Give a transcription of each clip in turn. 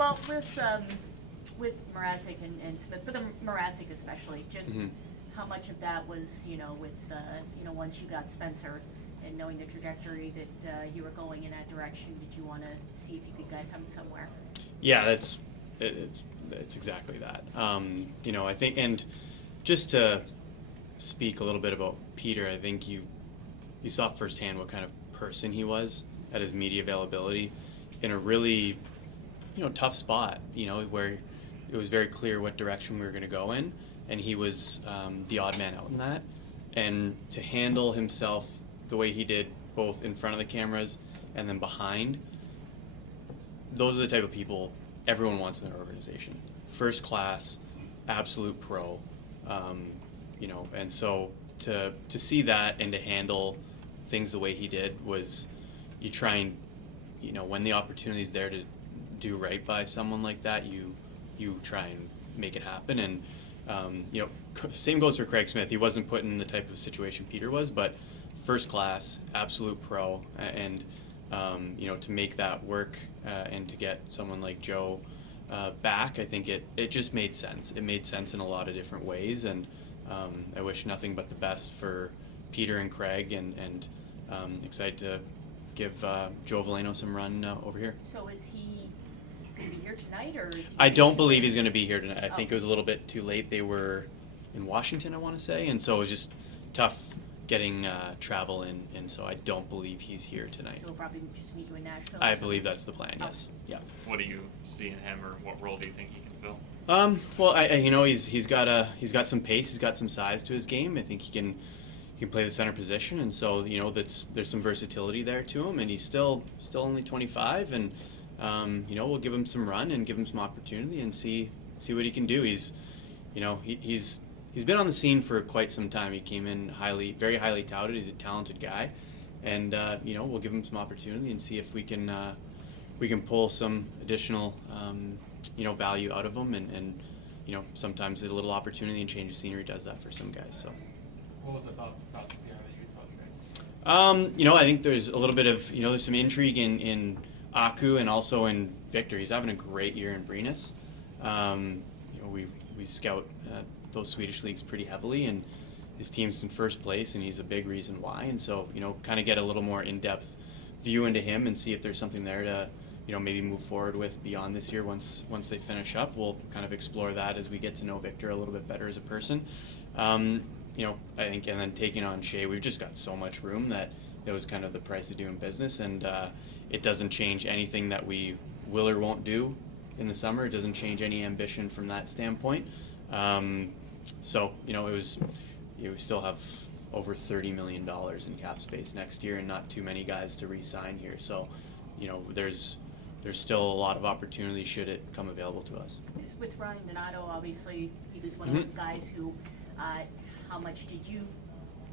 Well, with Mrázek and Smith, but the Mrázek especially, just how much of that was, with once you got Spencer and knowing the trajectory that you were going in that direction, did you want to see if you could get him somewhere? Yeah, it's exactly that. I think, and just to speak a little bit about Peter, I think you saw firsthand what kind of person he was at his media availability in a really, tough spot, where it was very clear what direction we were going to go in, and he was the odd man out in that. And to handle himself the way he did, both in front of the cameras and then behind, those are the type of people everyone wants in their organization. First class, absolute pro, and so to see that and to handle things the way he did was, you try and, when the opportunity's there to do right by someone like that, you try and make it happen. And same goes for Craig Smith. He wasn't put in the type of situation Peter was, but first class, absolute pro, and to make that work and to get someone like Joe back, I think it just made sense. It made sense in a lot of different ways, and I wish nothing but the best for Peter and Craig, and excited to give Joe Veleno some run over here. So is he going to be here tonight, or is he I don't believe he's going to be here tonight. I think it was a little bit too late. They were in Washington, I want to say, and so it was just tough getting travel in, and so I don't believe he's here tonight. So we'll probably just meet you in Nashville? I believe that's the plan, yes. Yeah. What do you see in him, or what role do you think he can fill? Well, he's got some pace, he's got some size to his game. I think he can play the center position, and so there's some versatility there to him, and he's still only 25, and we'll give him some run and give him some opportunity and see what he can do. He's been on the scene for quite some time. He came in very highly touted. He's a talented guy, and we'll give him some opportunity and see if we can pull some additional value out of him, and sometimes a little opportunity and change of scenery does that for some guys. So. What was the thought process behind the Utah trade? I think there's a little bit of there's some intrigue in Aku and also in Victor. He's having a great year in Brynäs. We scout those Swedish leagues pretty heavily, and his team's in first place, and he's a big reason why. And so kind of get a little more in-depth view into him and see if there's something there to maybe move forward with beyond this year. Once they finish up, we'll kind of explore that as we get to know Victor a little bit better as a person. I think, and then taking on Shea, we've just got so much room that it was kind of the price of doing business, and it doesn't change anything that we will or won't do in the summer. It doesn't change any ambition from that standpoint. So we still have over $30 million in cap space next year, and not too many guys to re-sign here. So, there's still a lot of opportunity should it come available to us. With Ryan Donato, obviously, he was one of those guys who, how much did you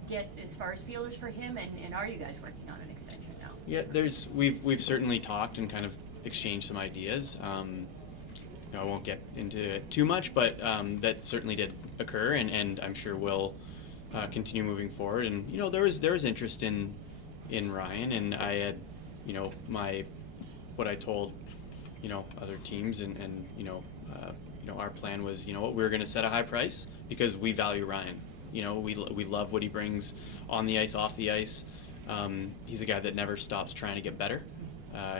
get as far as feelers for him, and are you guys working on an extension now? Yeah, we've certainly talked and kind of exchanged some ideas. I won't get into it too much, but that certainly did occur, and I'm sure will continue moving forward. And there was interest in Ryan, and I had what I told other teams, and our plan was we were going to set a high price because we value Ryan. We love what he brings on the ice, off the ice. He's a guy that never stops trying to get better.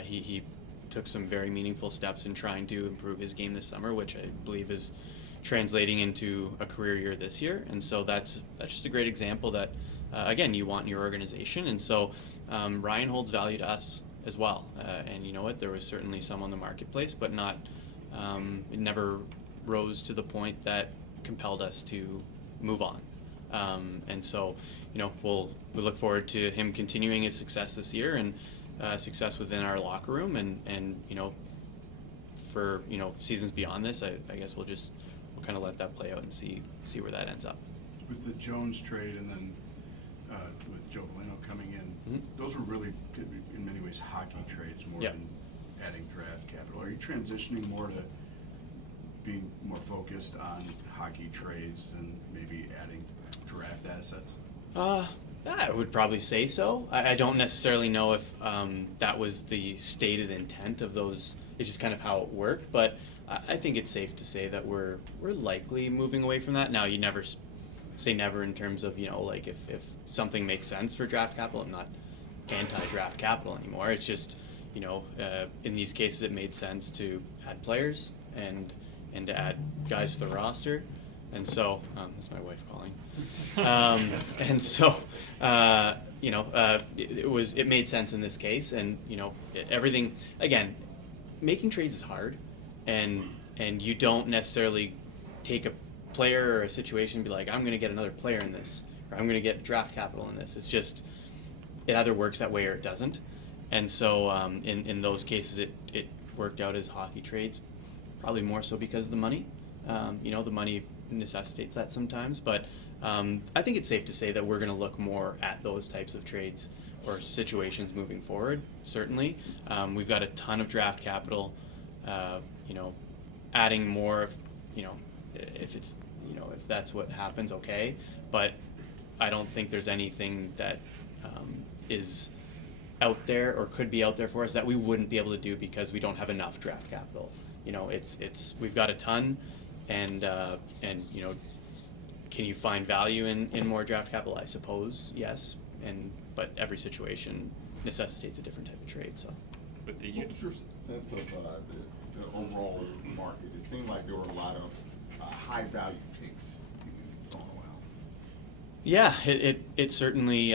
He took some very meaningful steps in trying to improve his game this summer, which I believe is translating into a career year this year. And so that's just a great example that, again, you want in your organization. And so Ryan holds value to us as well. And you know what? There was certainly some on the marketplace, but not. It never rose to the point that compelled us to move on. And so, we look forward to him continuing his success this year and success within our locker room, and for seasons beyond this, I guess we'll kind of let that play out and see where that ends up. With the Jones trade and then with Joe Veleno coming in, those were really, in many ways, hockey trades more than adding draft capital. Are you transitioning more to being more focused on hockey trades than maybe adding draft assets? I would probably say so. I don't necessarily know if that was the stated intent of those it's just kind of how it worked. But I think it's safe to say that we're likely moving away from that. Now, you never say never in terms of, like if something makes sense for draft capital. I'm not anti-draft capital anymore. It's just, in these cases it made sense to add players and to add guys to the roster. And so, that's my wife calling. And so, it made sense in this case. And, everything, again, making trades is hard. And you don't necessarily take a player or a situation and be like, I'm going to get another player in this, or I'm going to get draft capital in this. It's just, it either works that way or it doesn't. And so in those cases, it worked out as hockey trades, probably more so because of the money. The money necessitates that sometimes. But I think it's safe to say that we're going to look more at those types of trades or situations moving forward, certainly. We've got a ton of draft capital. Adding more of, if it's, if that's what happens, okay. But I don't think there's anything that is out there or could be out there for us that we wouldn't be able to do because we don't have enough draft capital. We've got a ton, and can you find value in more draft capital? I suppose, yes. But every situation necessitates a different type of trade. So, With the What's your sense of the overall market? It seemed like there were a lot of high value picks being thrown around. yeah, it certainly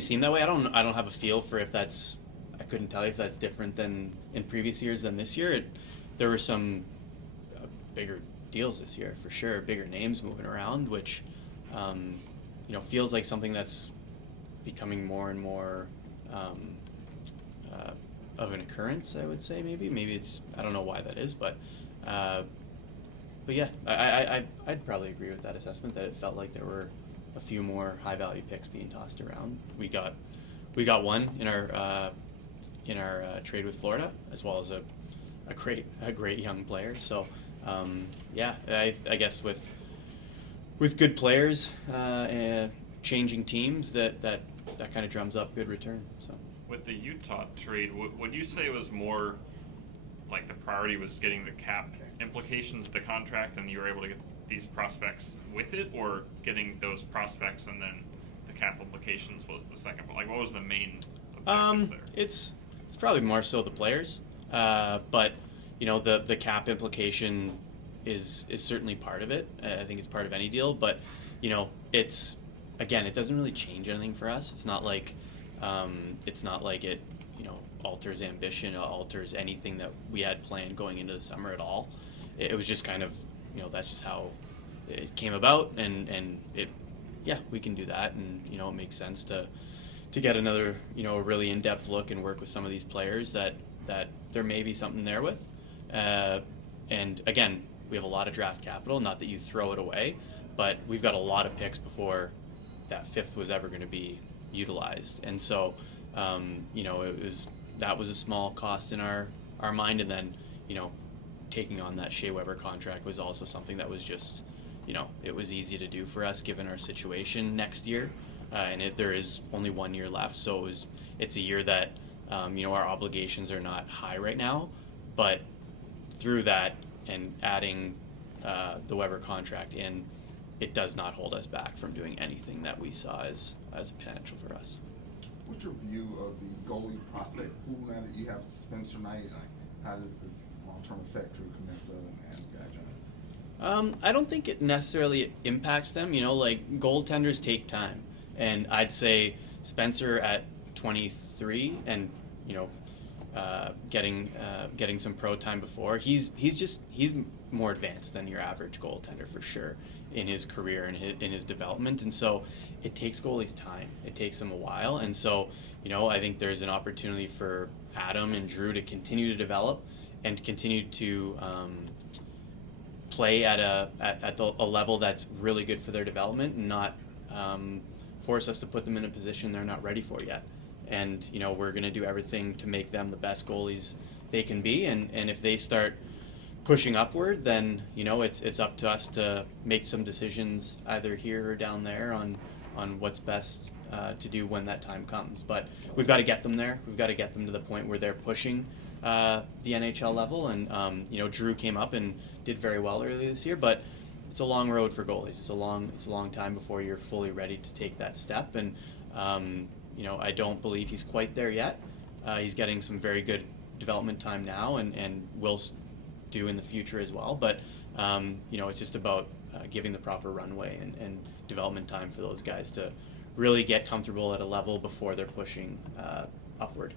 seemed that way. I don't have a feel for if that's. I couldn't tell you if that's different than in previous years than this year. There were some bigger deals this year for sure, bigger names moving around, which feels like something that's becoming more and more of an occurrence. I would say maybe it's, I don't know why that is, but yeah, I'd probably agree with that assessment that it felt like there were a few more high value picks being tossed around. We got one in our trade with Florida, as well as a great young player. So yeah, I guess with good players and changing teams, that kind of drums up good return. So With the Utah trade, would you say it was more like the priority was getting the cap implications of the contract and you were able to get these prospects with it, or getting those prospects and then the cap implications was the second? Like, what was the main objective there? It's probably more so the players, but the cap implication is certainly part of it. I think it's part of any deal, but it's, again, it doesn't really change anything for us. It's not like it alters ambition, alters anything that we had planned going into the summer at all. It was just kind of that's just how it came about, and we can do that, and it makes sense to get another a really in-depth look and work with some of these players that there may be something there with, and again, we have a lot of draft capital. Not that you throw it away, but we've got a lot of picks before that fifth was ever going to be utilized, and so that was a small cost in our mind, and then taking on that Shea Weber contract was also something that was just it was easy to do for us given our situation next year, and there is only 1 year left, so it's a year that our obligations are not high right now, but through that and adding the Weber contract in, it does not hold us back from doing anything that we saw as a potential for us. What's your view of the goalie prospect pool now that you have Spencer Knight? How does this long-term affect Drew Kamesa and Gagnon? I don't think it necessarily impacts them. Like, goaltenders take time, and I'd say Spencer at 23 and getting some pro time before, he's more advanced than your average goaltender for sure in his career and in his development, and so it takes goalies time. It takes them a while, and so I think there's an opportunity for Adam and Drew to continue to develop and continue to play at a level that's really good for their development, and not force us to put them in a position they're not ready for yet. And we're going to do everything to make them the best goalies they can be, and if they start pushing upward, then it's up to us to make some decisions either here or down there on what's best to do when that time comes. But we've got to get them there. We've got to get them to the point where they're pushing the NHL level, and you know, Drew came up and did very well earlier this year, but it's a long road for goalies. It's a long time before you're fully ready to take that step, and you know, I don't believe he's quite there yet. He's getting some very good development time now, and will do in the future as well. But you know, it's just about giving the proper runway and development time for those guys to really get comfortable at a level before they're pushing upward.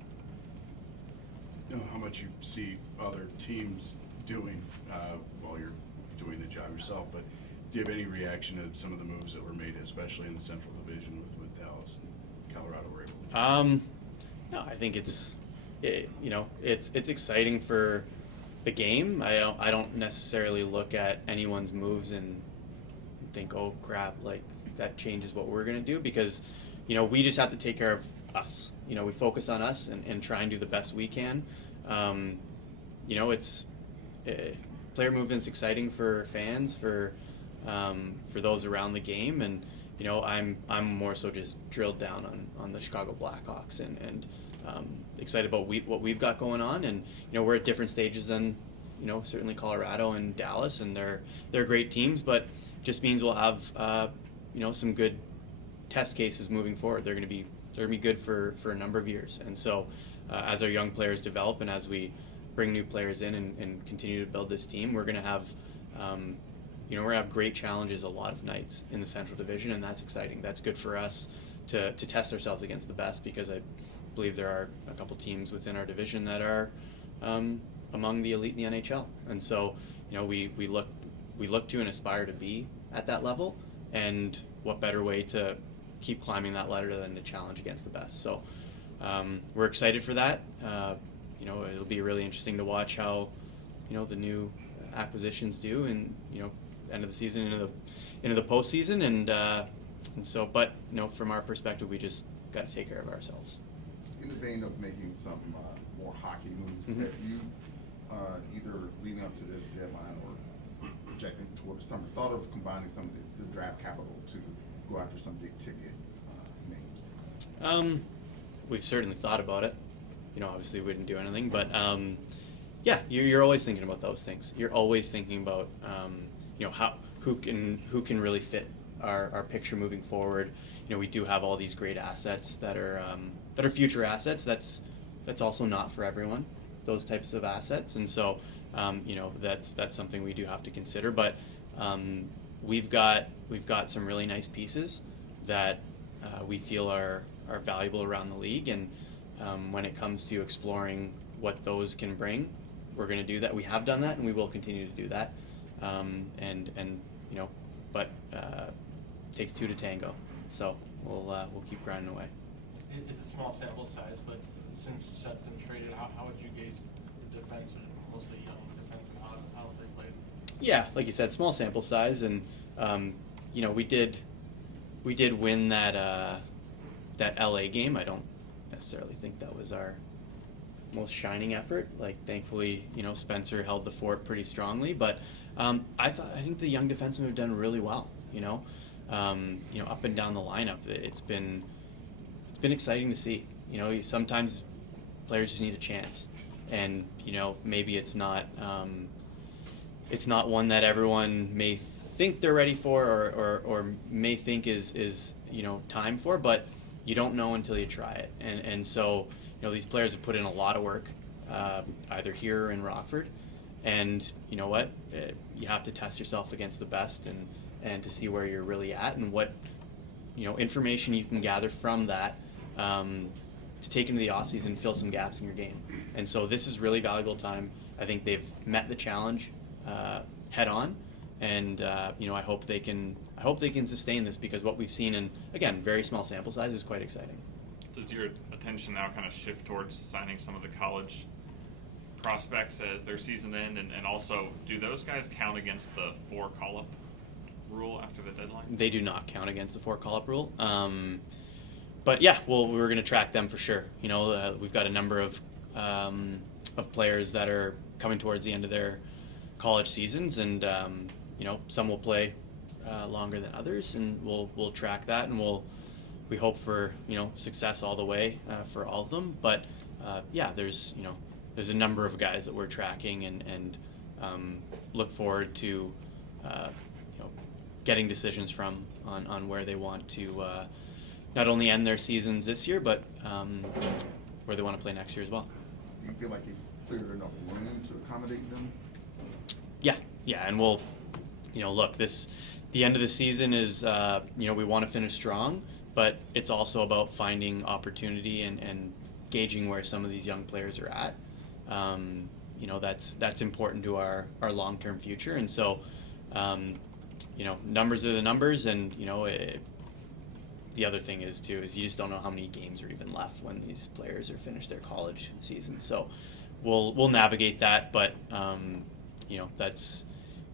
You know, how much you see other teams doing while you're doing the job yourself, but do you have any reaction to some of the moves that were made, especially in the Central Division with Dallas and Colorado were able to do? No, I think you know, it's exciting for the game. I don't necessarily look at anyone's moves and think, oh crap, like that changes what we're gonna do, because you know, we just have to take care of us. You know, we focus on us and try and do the best we can. You know, it's player movement's exciting for fans, for those around the game, and you know, I'm more so just drilled down on the Chicago Blackhawks and excited about what we've got going on. And you know, we're at different stages than, you know, certainly Colorado and Dallas, and they're great teams, but just means we'll have you know, some good test cases moving forward. They're going to be good for a number of years, and so as our young players develop and as we bring new players in and continue to build this team, we're going to have you know, we're going to have great challenges a lot of nights in the Central Division, and that's exciting. That's good for us to test ourselves against the best, because I believe there are a couple teams within our division that are among the elite in the NHL, and so you know, we look to and aspire to be at that level, and what better way to keep climbing that ladder than to challenge against the best. So we're excited for that. You know, it'll be really interesting to watch how, you know, the new acquisitions do, and you know, end of the season into the postseason, and so, but you know, from our perspective, we just got to take care of ourselves. In the vein of making some more hockey moves, Mm-hmm. have you either leading up to this deadline or projecting toward the summer thought of combining some of the draft capital to go after some big ticket names? We've certainly thought about it. You know, obviously we wouldn't do anything, but yeah, you're always thinking about those things. You're always thinking about you know, who can really fit our picture moving forward. You know, we do have all these great assets that are future assets. That's also not for everyone, those types of assets, and so you know, that's something we do have to consider. But we've got some really nice pieces that we feel are valuable around the league, and when it comes to exploring what those can bring, we're going to do that. We have done that, and we will continue to do that. And you know, but it takes two to tango, so we'll keep grinding away. It's a small sample size, but since Chet's been traded, how would you gauge the defensemen, mostly young defensemen, how they played? Yeah, like you said, small sample size, and you know, we did win that LA game. I don't necessarily think that was our most shining effort. Like, thankfully, you know, Spencer held the fort pretty strongly, but I think the young defensemen have done really well. You know, up and down the lineup, it's been exciting to see. You know, sometimes players just need a chance, and you know, maybe it's not one that everyone may think they're ready for, or may think is you know, time for, but you don't know until you try it. And so, you know, these players have put in a lot of work, either here or in Rockford, and you know what, you have to test yourself against the best, and to see where you're really at, and what, you know, information you can gather from that to take into the offseason and fill some gaps in your game. And so this is really valuable time. I think they've met the challenge head on, and you know, I hope they can sustain this, because what we've seen in, again, very small sample size, is quite exciting. Does your attention now kind of shift towards signing some of the college prospects as their season end, and also, do those guys count against the 4 call-up rule after the deadline? They do not count against the 4 call-up rule. But yeah, well, we're going to track them for sure. You know, we've got a number of players that are coming towards the end of their college seasons, and you know, some will play longer than others, and we'll track that, and we hope for, you know, success all the way for all of them. But yeah, there's, you know, there's a number of guys that we're tracking and look forward to you know, getting decisions from on where they want to not only end their seasons this year, but where they want to play next year as well. Do you feel like you cleared enough room to accommodate them? Yeah, and we'll, you know, look, the end of the season is, you know, we want to finish strong, but it's also about finding opportunity and gauging where some of these young players are at. You know, that's important to our long-term future, and so, you know, numbers are the numbers, and you know, the other thing is too is you just don't know how many games are even left when these players are finished their college season. So we'll navigate that, but you know, that's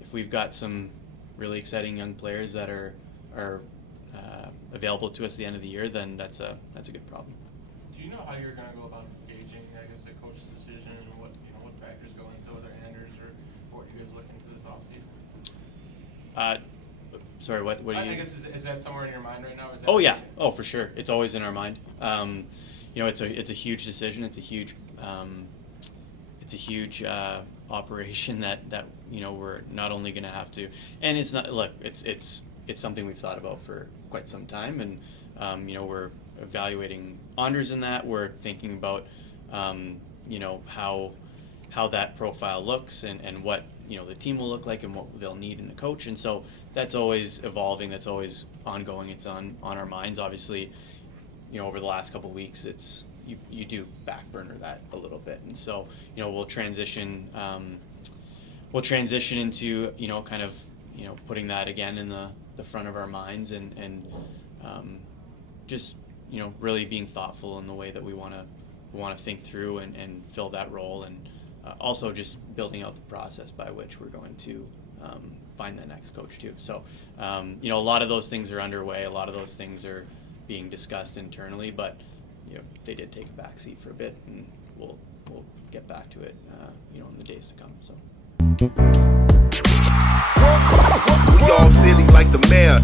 if we've got some really exciting young players that are available to us at the end of the year, then that's a good problem. Do you know how you're going to go about gauging, I guess, a coach's decision and what factors go into whether Anders or what you guys looking for this offseason? Sorry, what do you? I guess is that somewhere in your mind right now? Is that Oh yeah, oh for sure, it's always in our mind. You know, it's a huge decision. It's a huge operation that you know we're not only going to have to, and it's not. Look, it's something we've thought about for quite some time, and you know, we're evaluating Anders in that. We're thinking about you know, how that profile looks and what, you know, the team will look like and what they'll need in a coach, and so that's always evolving, that's always ongoing, it's on our minds. Obviously, you know, over the last couple of weeks, it's you do back burner that a little bit, and so, you know, we'll transition into, you know, kind of, you know, putting that again in the front of our minds, and just, you know, really being thoughtful in the way that we want to think through and fill that role, and also just building out the process by which we're going to find the next coach too. So, you know, a lot of those things are underway. A lot of those things are being discussed internally, but you know, they did take a backseat for a bit, and we'll get back to it, you know, in the days to come. So. We all silly like the mayor.